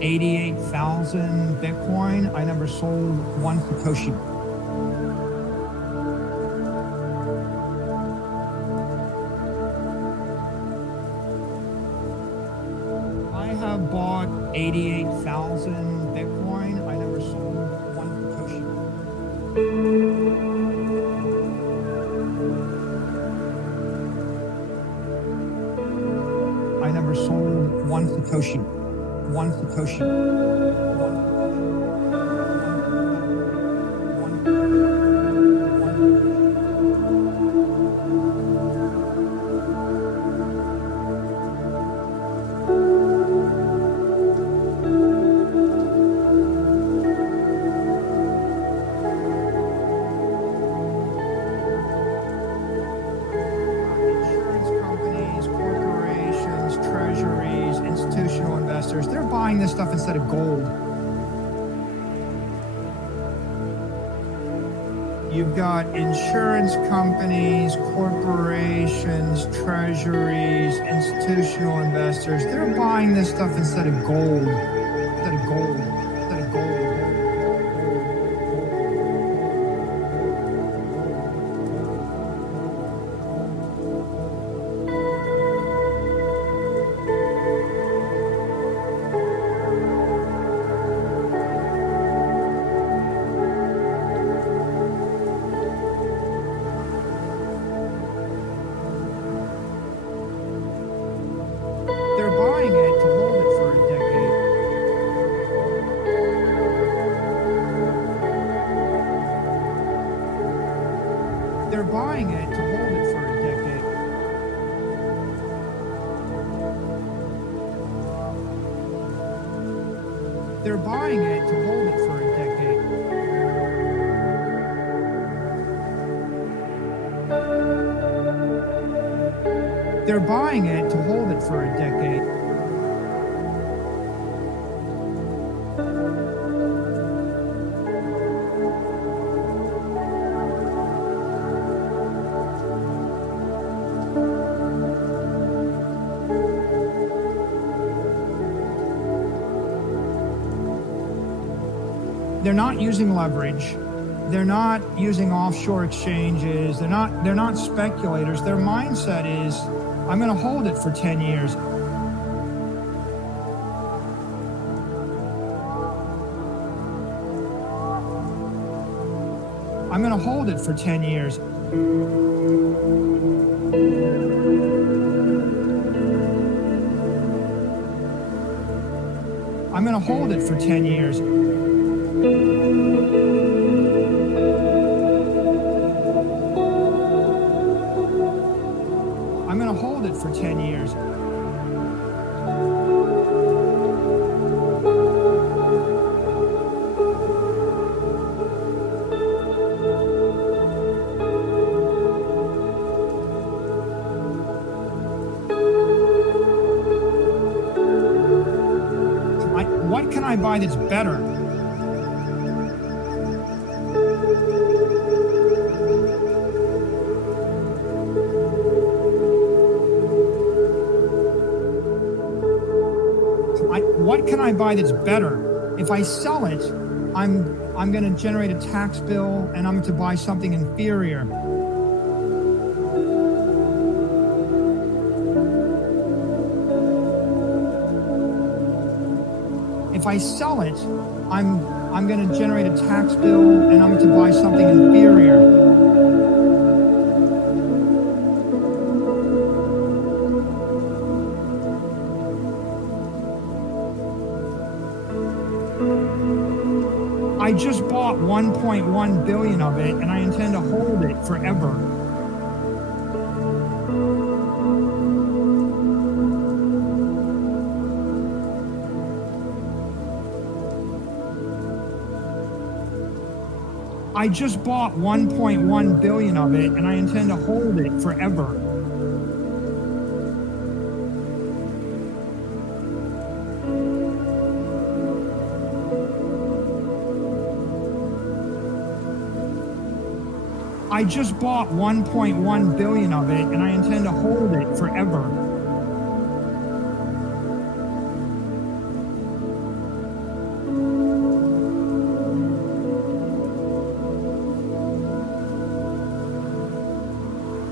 88,000 Bitcoin. I never sold one Satoshi. I have bought 88,000 Bitcoin. I never sold one Satoshi. I never sold one Satoshi. One Satoshi. Institutional investors, they're buying this stuff instead of gold. You've got insurance companies, corporations, treasuries, institutional investors, they're buying this stuff instead of gold. Instead of gold. Instead of gold. They're buying it to hold it for a decade. They're buying it to hold it for a decade. They're buying it to hold it for a decade. They're buying it to hold it for a decade. They're not using leverage. They're not using offshore exchanges. They're not speculators. Their mindset is, I'm going to hold it for 10 years. I'm going to hold it for 10 years. I'm going to hold it for 10 years. I'm going to hold it for 10 years. What can I buy that's better? What can I buy that's better? If I sell it, I'm going to generate a tax bill and I'm to buy something inferior. If I sell it, I'm going to generate a tax bill and I'm to buy something inferior. I just bought 1.1 billion of it and I intend to hold it forever. I just bought 1.1 billion of it and I intend to hold it forever. I just bought 1.1 billion of it and I intend to hold it forever.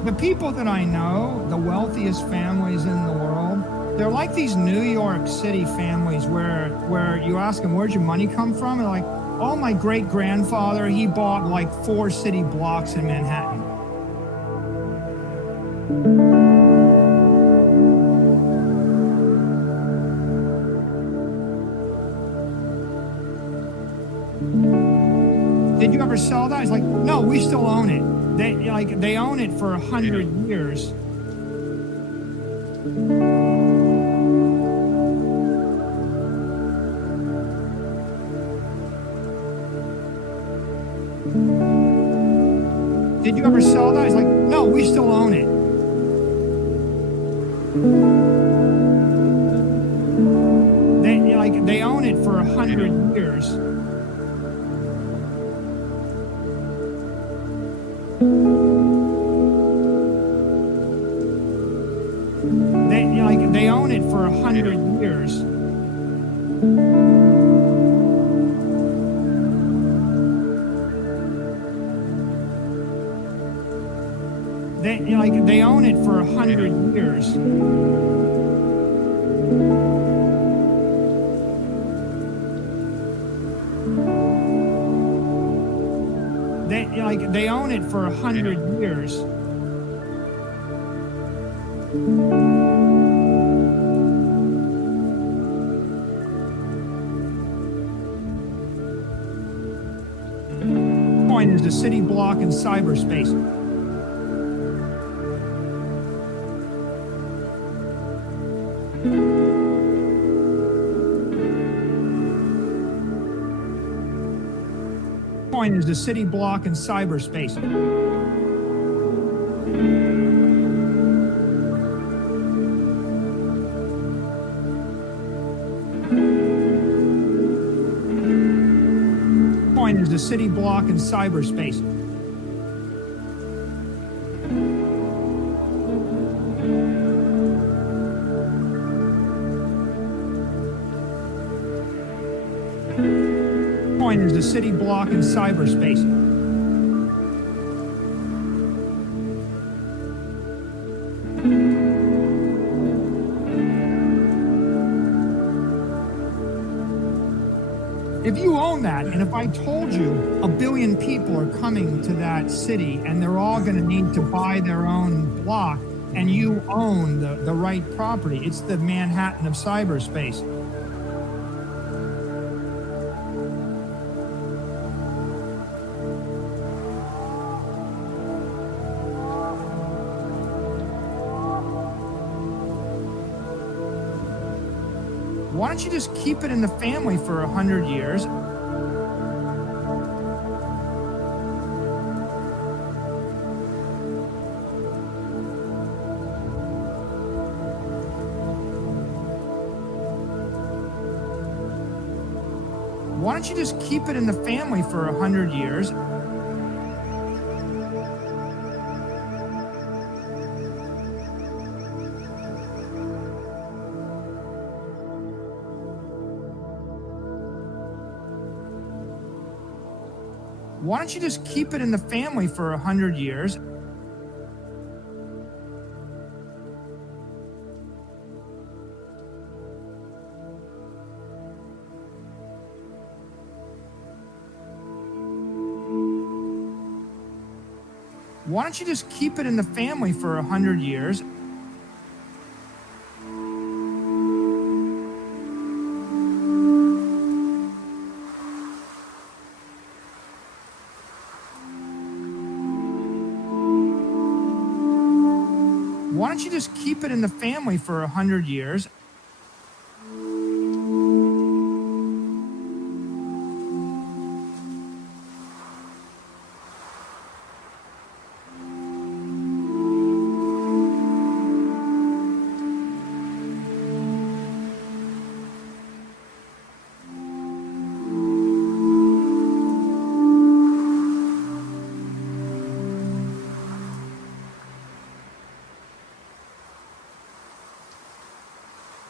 The people that I know, the wealthiest families in the world, they're like these New York City families where you ask them, where'd your money come from? And they're like, oh, my great grandfather, he bought like 4 city blocks in Manhattan. Did you ever sell that? It's like, no, we still own it. They own it for 100 years. Did you ever sell that? It's like, no, we still own it. They own it for 100 years. They own it for 100 years. They own it for 100 years. They own it for 100 years. Bitcoin is a city block in cyberspace. Bitcoin is a city block in cyberspace. Bitcoin is a city block in cyberspace. Bitcoin is a city block in cyberspace. If you own that, and if I told you 1 billion people are coming to that city and they're all going to need to buy their own block, and you own the right property, it's the Manhattan of cyberspace. Why don't you just keep it in the family for 100 years? Why don't you just keep it in the family for 100 years? Why don't you just keep it in the family for 100 years? Why don't you just keep it in the family for 100 years? Why don't you just keep it in the family for 100 years?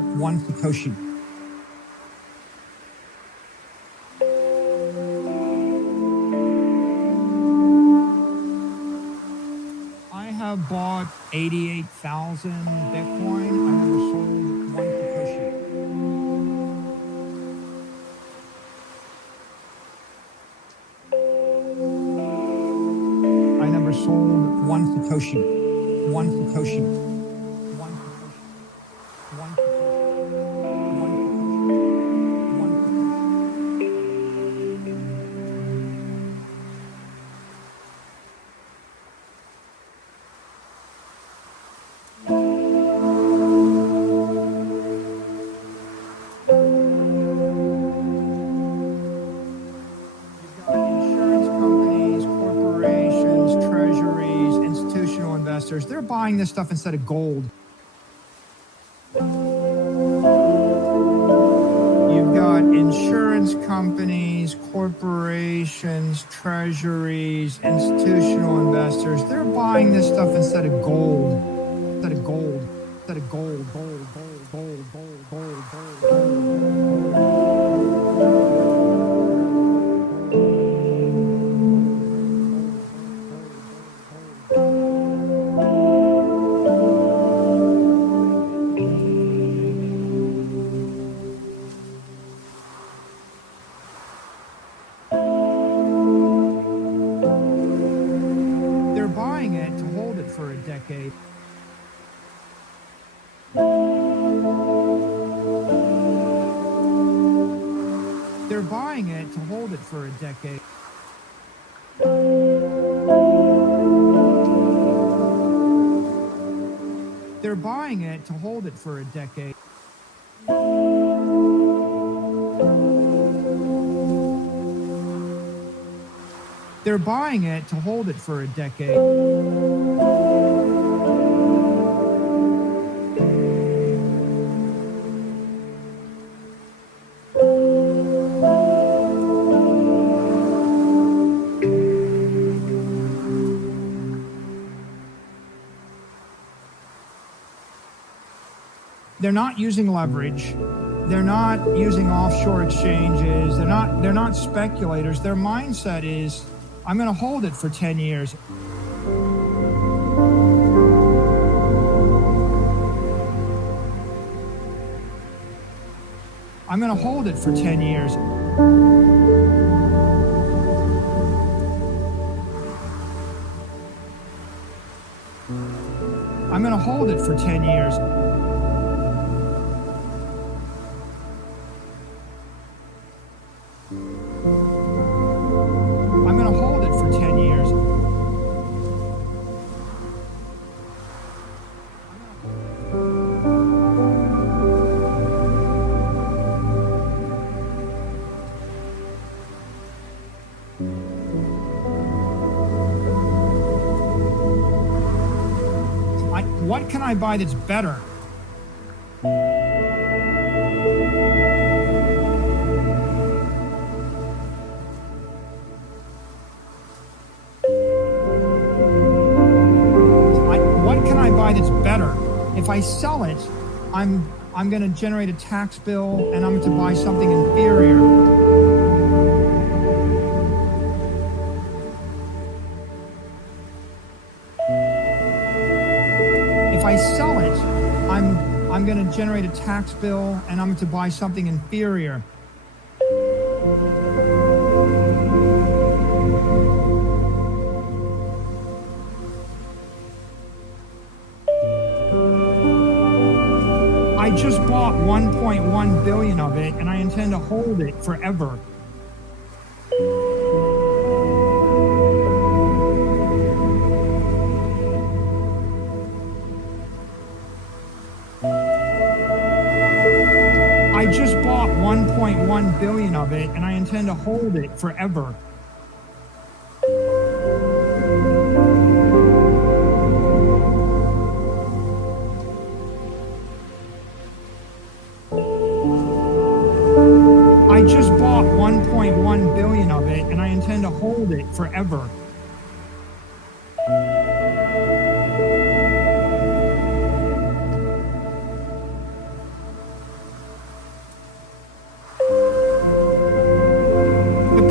one Satoshi. I have bought 88,000 Bitcoin. I never sold one Satoshi. I never sold one Satoshi. One Satoshi. One Satoshi. One Satoshi. One Satoshi. One Insurance companies, corporations, treasuries, institutional investors, they're buying this stuff instead of gold. You've got insurance companies, corporations, treasuries, institutional investors, they're buying this stuff instead of gold. Instead of gold. Instead of gold. Gold, gold, gold, gold, gold, gold, gold. They're buying it to hold it for a decade. They're buying it to hold it for a decade. They're buying it to hold it for a decade. They're buying it to hold it for a decade. They're not using leverage. They're not using offshore exchanges. They're not speculators. Their mindset is, I'm going to hold it for 10 years. I'm going to hold it for 10 years. I'm going to hold it for 10 years. I'm going to hold it for 10 years. What can I buy that's better? What can I buy that's better? If I sell it, I'm going to generate a tax bill and I'm going to buy something inferior. If I sell it, I'm going to generate a tax bill and I'm going to buy something inferior. I just bought 1.1 billion of it and I intend to hold it forever. I just bought 1.1 billion of it and I intend to hold it forever. I just bought 1.1 billion of it and I intend to hold it forever.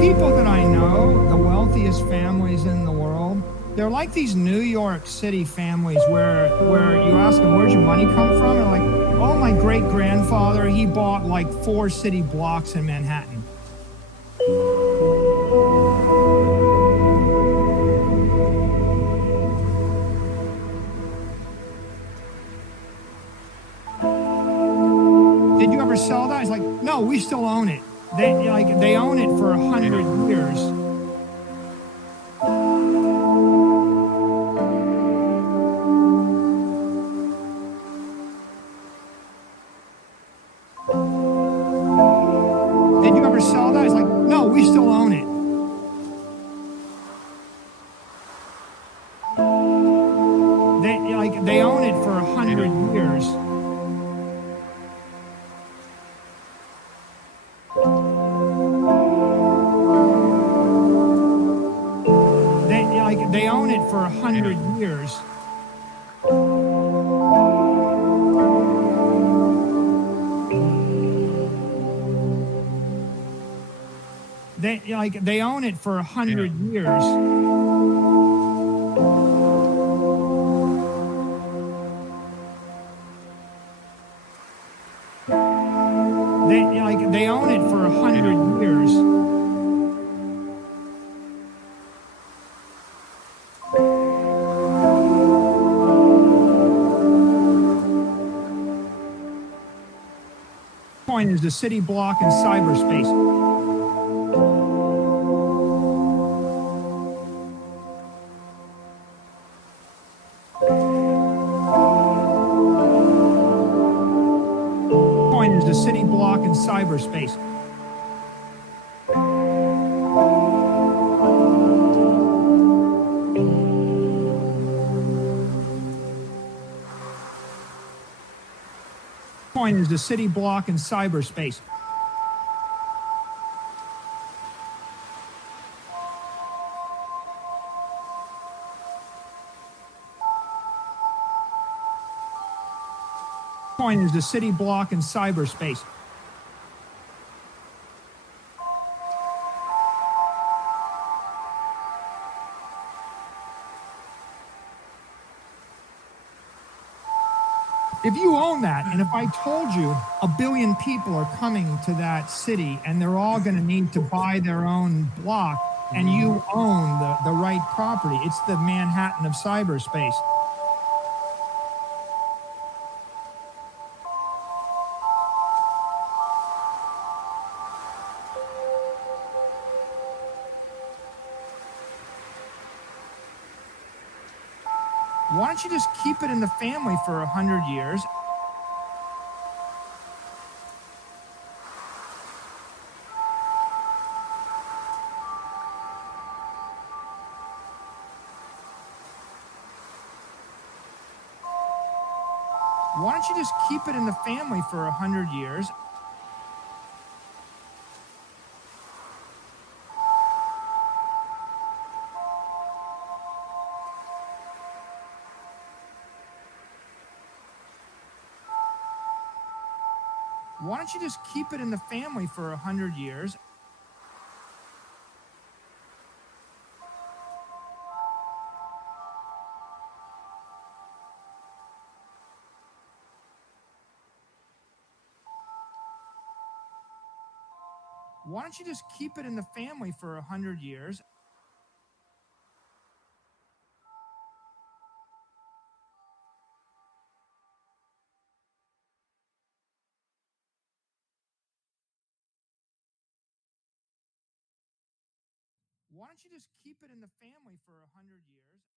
people that I know, the wealthiest families in the world, they're like these New York City families where you ask them, where'd your money come from? And like, oh, my great grandfather, he bought like 4 city blocks in Manhattan. Did you ever sell that? It's like, no, we still own it. They own it for 100 years. Did you ever sell that? It's like, no, we still own it. They own it for 100 years. They own it for 100 years. They own it for 100 years. They own it for 100 years. Bitcoin is a city block in cyberspace. Bitcoin is a city block in cyberspace. Bitcoin is a city block in cyberspace. Bitcoin is a city block in cyberspace. If you own that, and if I told you 1 billion people are coming to that city and they're all going to need to buy their own block, and you own the right property, it's the Manhattan of cyberspace. Why don't you just keep it in the family for 100 years? Why don't you just keep it in the family for 100 years? Why don't you just keep it in the family for 100 years? Why don't you just keep it in the family for 100 years? Why don't you just keep it in the family for 100 years?